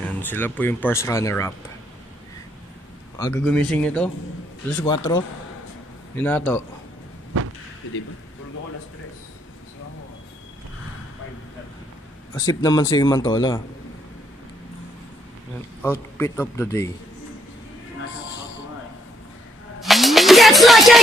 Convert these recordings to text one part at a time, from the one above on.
Yan, sila po yung first runner-up. Aga gumising nito. Alas 4. Yun na to. Pwede ba? Asip naman si Mantola. Outfit of the day. That's like a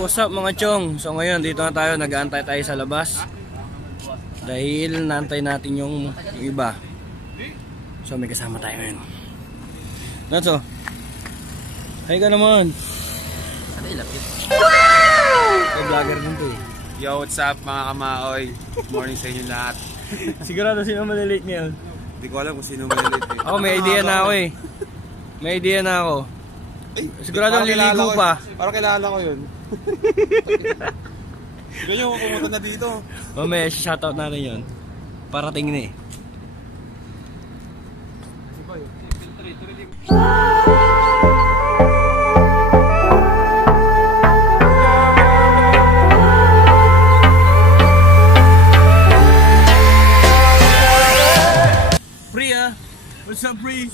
What's up mga chong? So ngayon dito na tayo, nag-aantay tayo sa labas. Dahil naantay natin yung iba. So may kasama tayo ngayon. Natso. Hi ka naman. Ano ilapit? May vlogger din to eh. Yo, what's up mga kamaoy? Good morning sa inyo lahat. Sigurado sino malilate ngayon? Hindi ko alam kung sino malilate eh. Ako may idea na ako eh. May idea na ako. Sigurado liligo pa. Parang kilala ko yun. Ganyan, pumunta na dito. May shoutout natin yun. Parating na eh. Priya! What's up, Pri?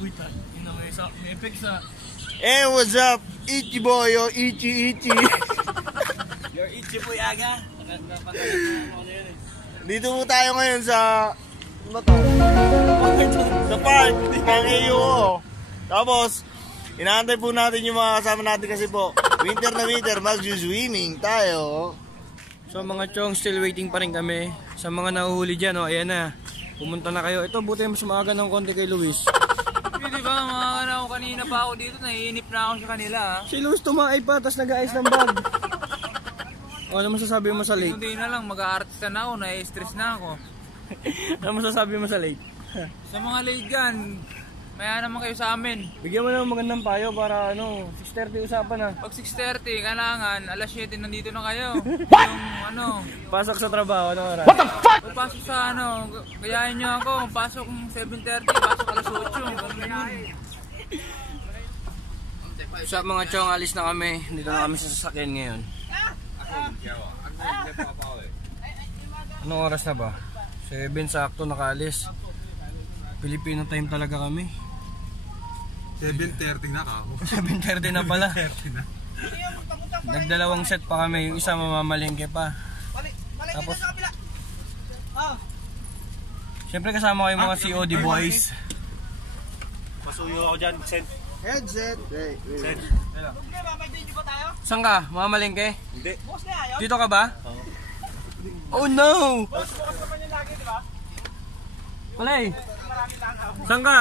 Wait, yun na may effects ah. Hey, what's up? Ichi boy, yo, Ichi. Your Ichi boy aga. Dito po tayo ngayon sa ano to? Sa park ng AO. Tapos, inaantay po natin yung mga kasama natin kasi po, winter na winter, mag-swimming tayo. So mga chong, still waiting pa rin kami. Sa mga nahuhuli dyan, oh, ayan na. Pumunta na kayo. Ito, buti mas maaga ng konti kay Luis. Di ba, mga ako kanina pa ako dito, naiinip na ako sa kanila ha. Si Luis tumakay pa, tapos nag-aayos ng bag. O, ano masasabi mo sa lake? Hindi na lang, mag-aartista na ako, nai-stress na ako. Ano masasabi mo sa lake? Sa mga late dyan, maya naman kayo sa amin. Bigyan mo na ng magandang payo para ano, 6:30 usapan na. Pag 6:30, kailangan, alas 7 nandito na kayo. Yung ano, Pasok sa trabaho, ano oras? pasok sa ano, gayahin nyo ako, pasok 7:30, pasok alas 8. Sa mga chong, alis na kami. Dito na kami sa sasakyan ngayon. Anong oras na ba? 7 sakto nakaalis. Filipino time talaga kami. 7:30 na ako. 7:30 na pala. Nagdalawang set pa kami. Yung isa mamamalingke pa. Tapos siyempre kasama ko yung mga COD boys. Pasuyo ako dyan, Sen. Headset. Sen. Saan ka? Mamamalingke? Hindi. Dito ka ba? Oh no! Malay! Saan ka?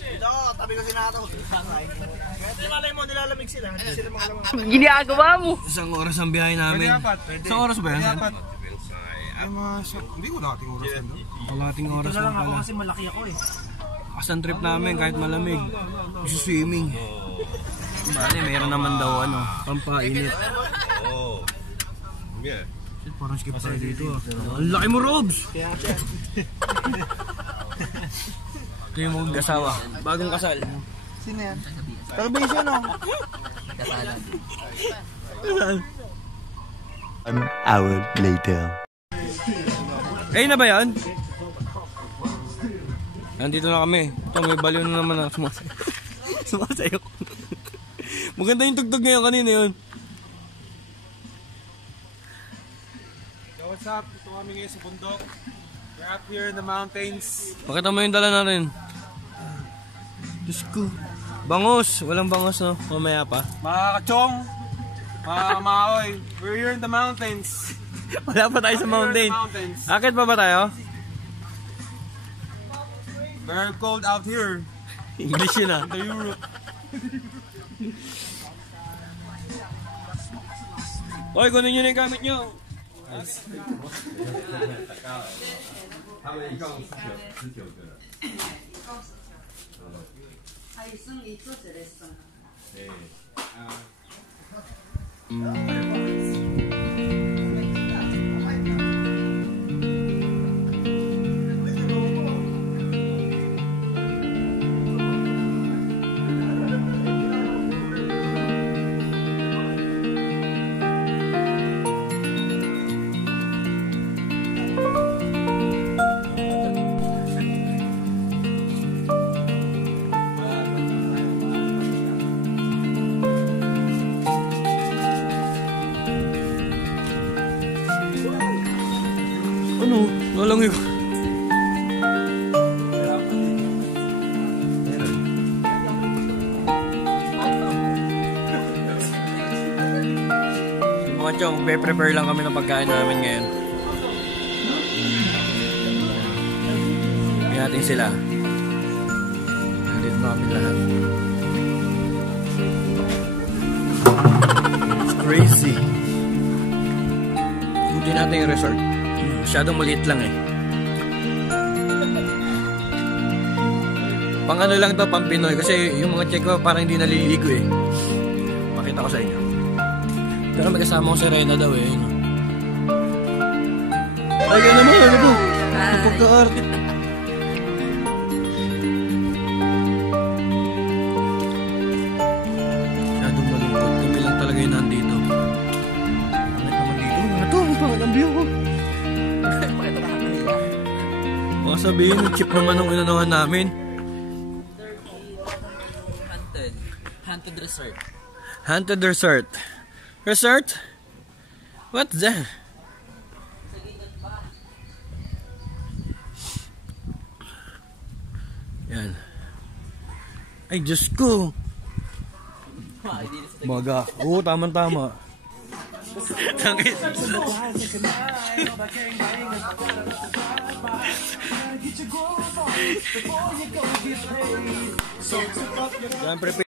Ito, tabi ko si Nato. Malay mo, nilalamig sila. Hindi sila makalamang. ginagawa mo. Isang oras ang biyahe namin. Isang oras ba yan? Hindi ko dating oras yan doon. Kalating oras lang pala. Kasi malaki ako eh. Kasang trip namin kahit malamig. Gusto swimming. Bale, mayroon naman daw ano, pampainit. Oh. Yeah. Shit, parang skip tayo dito ah. Ang laki mo, Robs! Ito yung mga asawa. Bagong kasal. Sino yan? Television oh. An hour later. Kayo na ba yan? Nandito na kami. Ito, may baliw na naman na sumasayo. Sumasayo. Maganda yung tugtog ngayon, kanina yun. So what's up? Ito kami ngayon sa bundok. We're up here in the mountains. Pakita mo yung dala natin. Diyos ko. Bangus. Walang bangus no. Mamaya pa. Mga kachong, mga kamaoy, we're here in the mountains. Wala pa tayo sa mountain. Akit pa ba tayo? Very cold out here. English yun ah. The Europe. Hoy, kunin nyo na yung gamit nyo. Ano? Walang yun. So mga chong, prepare lang kami ng pagkain namin ngayon. Tingnan natin sila. Nandito na kami lahat. It's crazy. Buti natin yung resort. Masyadong maliit lang eh. Pang ano lang to, pang Pinoy. Kasi yung mga check ko parang hindi naliligo eh. Pakita ko sa inyo. Pero may kasama ko si Rena daw eh. Ay, yan naman. Ano to? Ang pagka-arte. Masyadong malungkot. Kami lang talaga yung nandito. Pangit naman dito. Ano to? Ang pangit ang view ko. Baka sabihin, cheap naman ang inanuhan namin. Haunted resort. Haunted resort. Resort? What's that? Yan. Ay, Diyos ko. Maga. Oo, tama-tama. Tangit. Yan, prepare.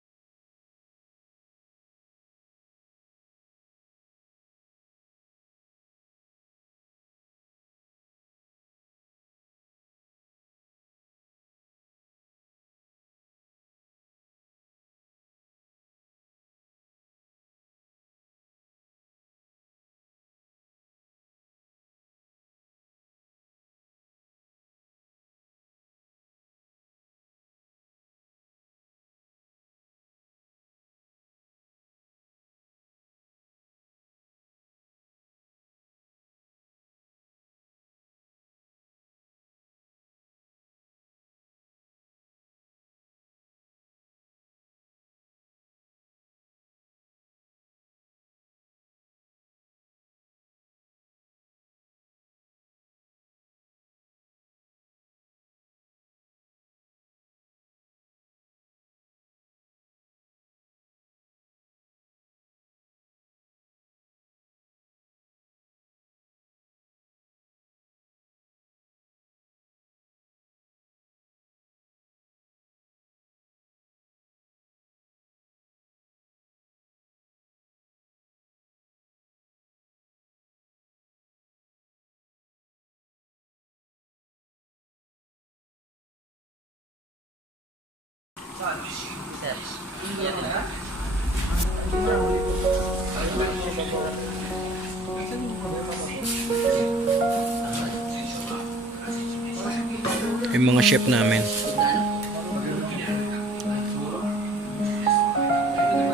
Yung mga chef namin.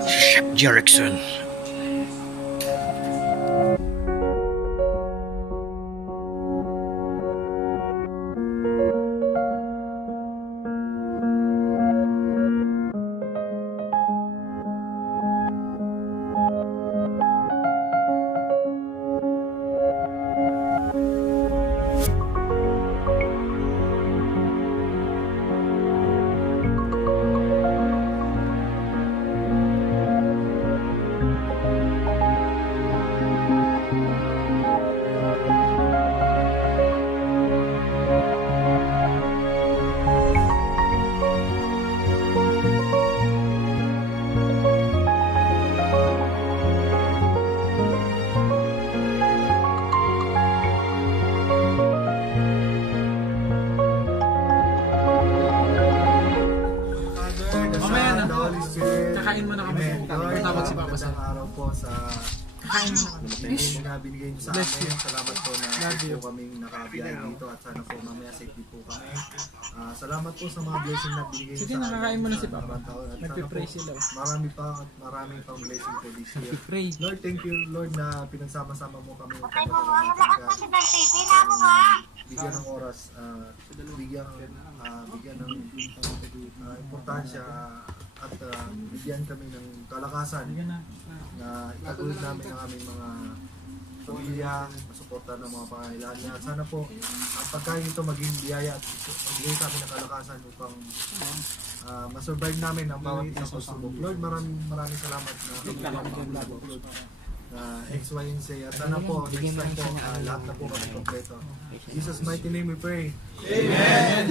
Si Chef Jerickson. Kakain mo na kami. Tawag si Papa San. Araw po sa na binigay niyo sa amin. Salamat po na po kaming nakabiyahe dito at sana po mamaya safety po kami. Salamat po sa mga blessing na binigay niyo sa amin. Sige, nakakain mo na si Papa. Nagpipray sila. Marami pang blessing po this year. Nagpipray. Lord, thank you Lord na pinagsama-sama mo kami. Bigyan ng oras, bigyan ng importansya at bigyan kami ng kalakasan na itaguloy namin ang aming mga pamilya, masuporta ng mga pangangailangan niya. At sana po, ang pagkain ito maging biyaya at magbigay sa amin ng kalakasan upang masurvive namin ang bawat isang pagsubok. Lord, maraming salamat na Lord. X, Y, and Z. At sana po, next time po, lahat na po kami kompleto. In Jesus' mighty name we pray. Amen!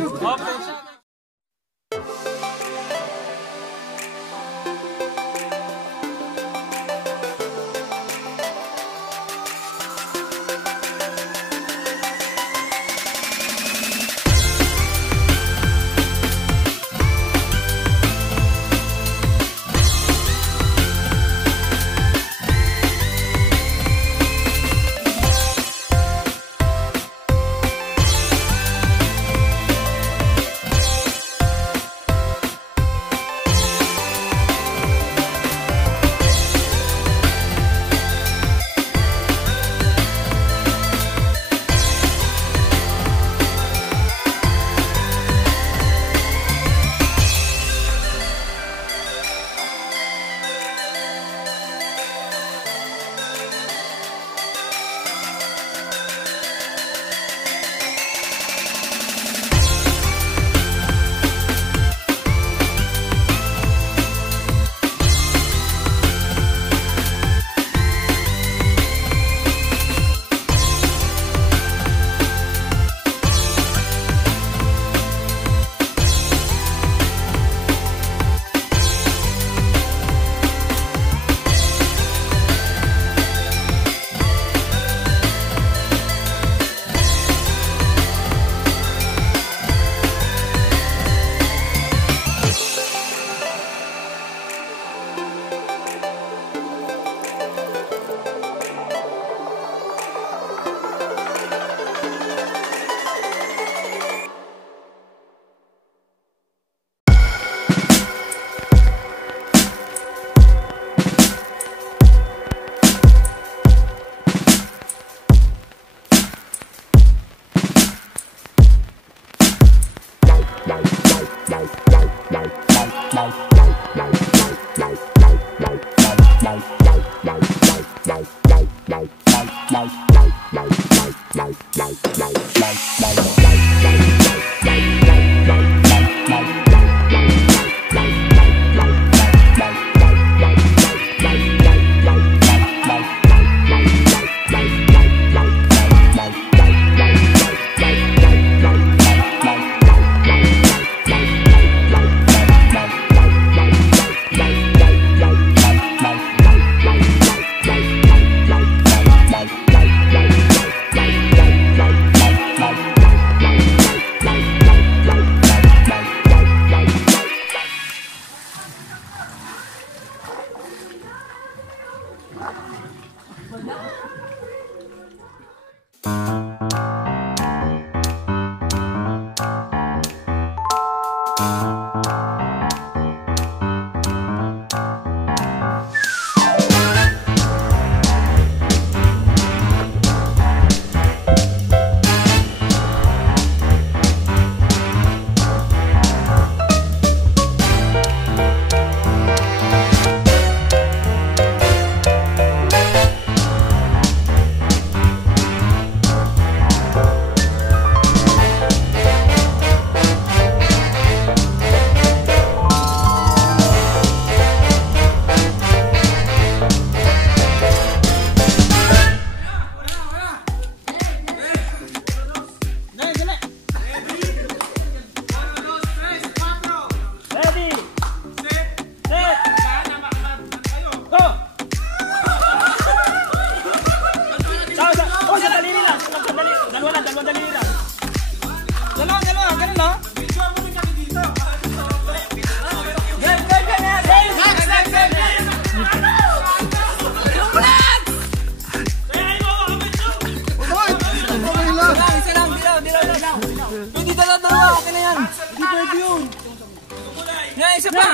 Isa pa!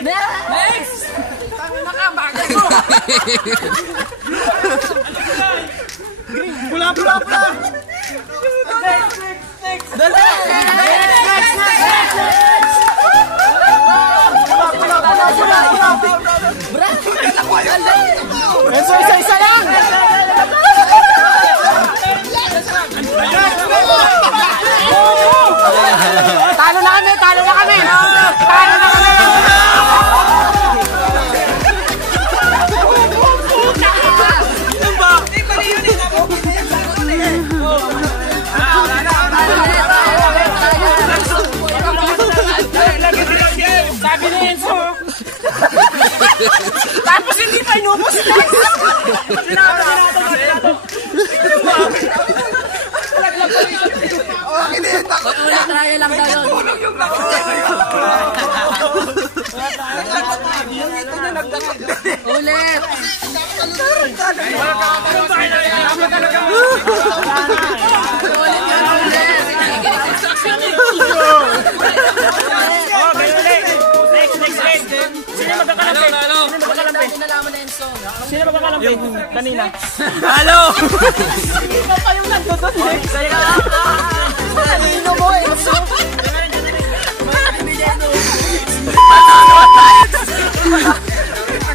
Next! Nakabagal mo! Pula! Next! Dali! Next! Enzo, isa lang! Talo na kami! Talo na kami! Talo na kami! Sabi ni Enzo! Tapos hindi pa inubos! Ulit try lang daw yun. Ulit. Sino magkakalampi? Kanina. Halo! Ikaw pa yung nagdodot eh. Kanino mo eh.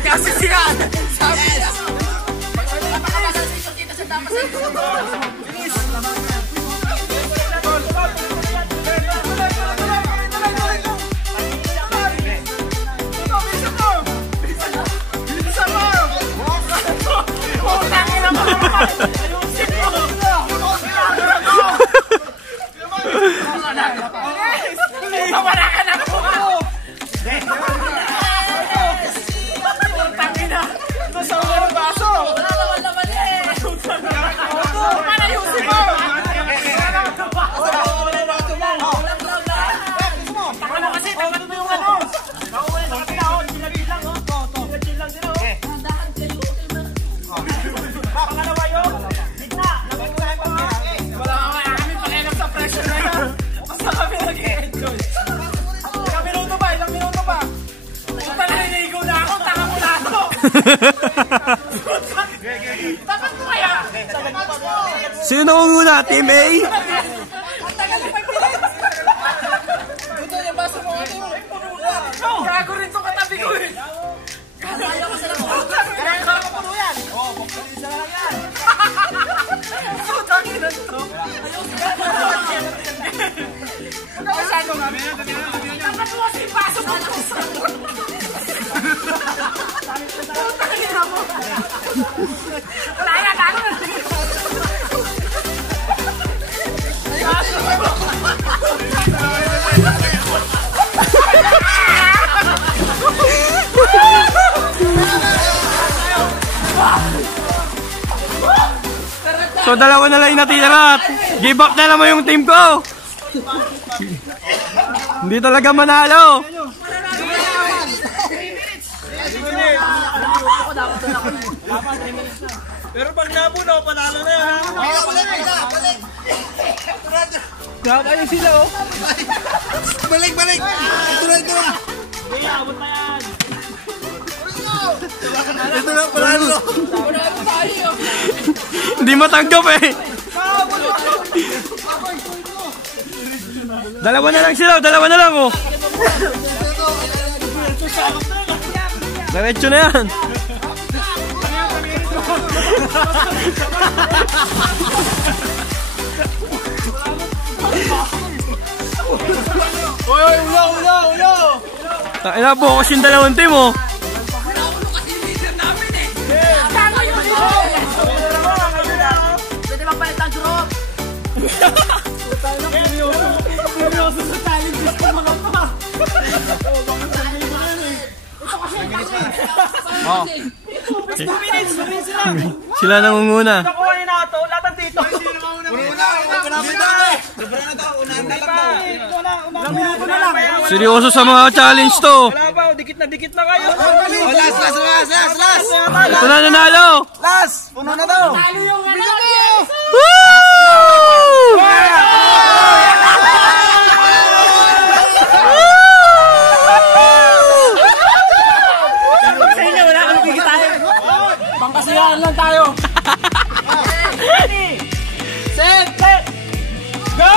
Kasi siya. Sabi niya. Pagkakasasyon kita sa dapat sa ito. Sino una? Team A? Gago rin to katabi ko eh. Ayaw ko sila mo. Kaya ka mapuno yan. Oo, buksan isa lang yan. Putang ina to. Ayaw sila. Masyado nga. Dapat mo kasi pasok mo. Putang ina mo. Wala yan, gago na. So dalawa na lang yung natira. Give up na naman yung team ko. Hindi talaga manalo. Pero pag nabuno, panalo na yan, ha? Balik! Grabe ayun sila, oh. Balik! Ito na! Ito na, panalo! Hindi matanggap eh. Dalawa na lang sila, oh. Diretso na yan. Uy, ulo! Ina po kasi yung dalawang team, oh. Pwede magpalit ang drop. Seryoso sa challenges ko mga pa. Oh. Sila nangunguna. Nakuha na ito, lahat dito. Seryoso sa mga challenge to. Wala pa, dikit na kayo. Last! Ito na nanalo. Last! Puno na daw! Talo yung ano. Pangkasiyahan lang tayo. Ready, set, go!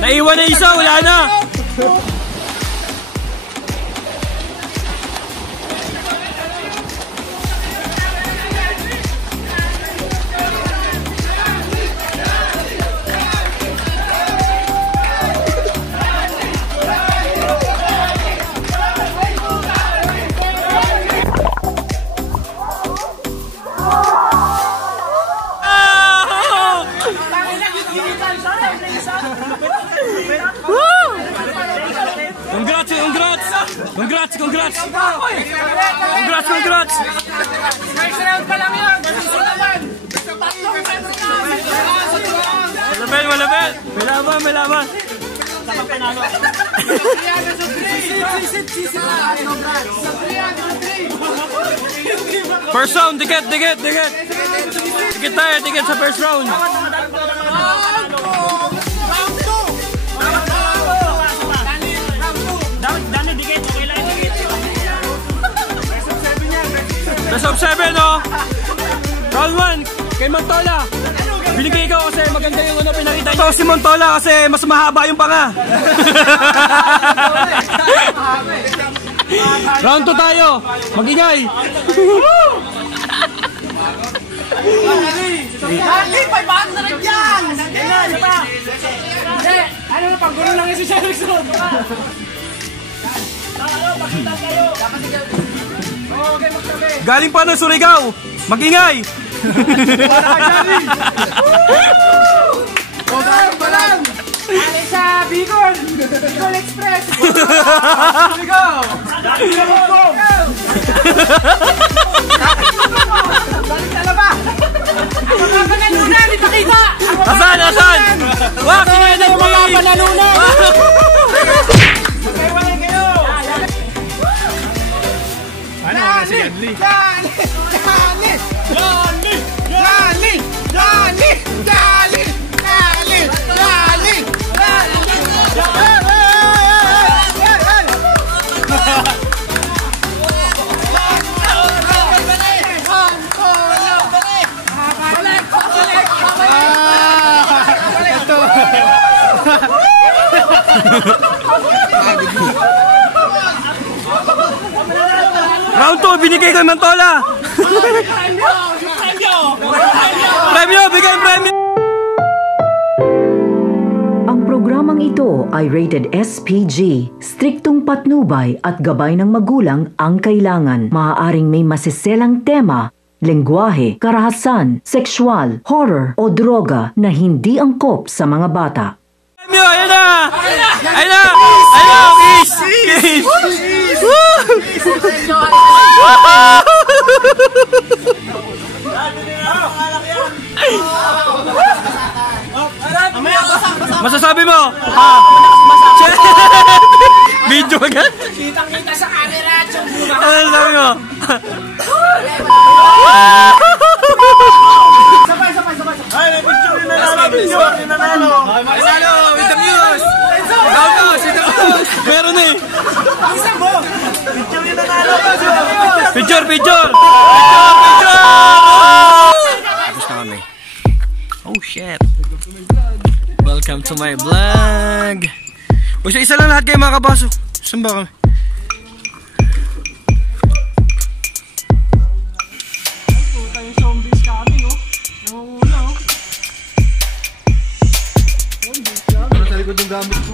Naiwan na isa, wala na. First round pa lang yun. Susunod. Malapit. May laban. First round, ticket. Ticket tayo, ticket sa first round. Best of 7, oh. Round 1, kay Montola. Binigay ko kasi maganda yung ano pinakita niya. Ito si Montola kasi mas mahaba yung panga. Round 2 tayo. Mag-ingay. Dali, 500 yan! Ano na, panggulo lang yung si Sherrickson. Galing pa ng Surigao. Mag-ingay. Galing sa Bicol. Bicol Express. Surigao. Galing sa Laba. Mga panalunan, ipakita. Asan? Wak, sinayad ang mga panalunan. Ano na si Yanli? Round 2, binigay ko ng Mantola. Premyo, bigay premyo. Ang programang ito ay rated SPG. Striktong patnubay at gabay ng magulang ang kailangan. Maaaring may masiselang tema, lengguwahe, karahasan, sexual, horror o droga na hindi angkop sa mga bata. Premyo, ayun na! Kiss! Masasabi mo? Video agad? Kitang-kita sa camera. Ano sabi mo? Sabay. Ay, may picture na nanalo. Manalo, with the news! Meron eh! Isa mo. Picture na nanalo. Picture! Tapos na kami. Oh shit! Welcome to my vlog! O isa lang lahat kayo mga kabaso. Saan ba kami? Yung zombies kami, no? Nangunguna, no? Sa likod yung gamit ko.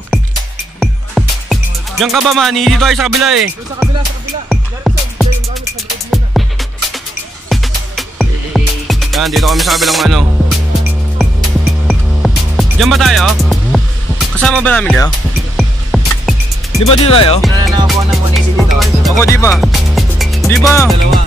Diyan ka ba man? Dito tayo sa kabila eh. Sa kabila. Jerickson, yung gamit sa likod muna. Yan, dito kami sa kabilang ano. Diyan ba tayo? Kasama ba namin kayo? Di ba dito tayo? Nakakuha ng 180 dito. Ako di pa. Di ba? Dalawa.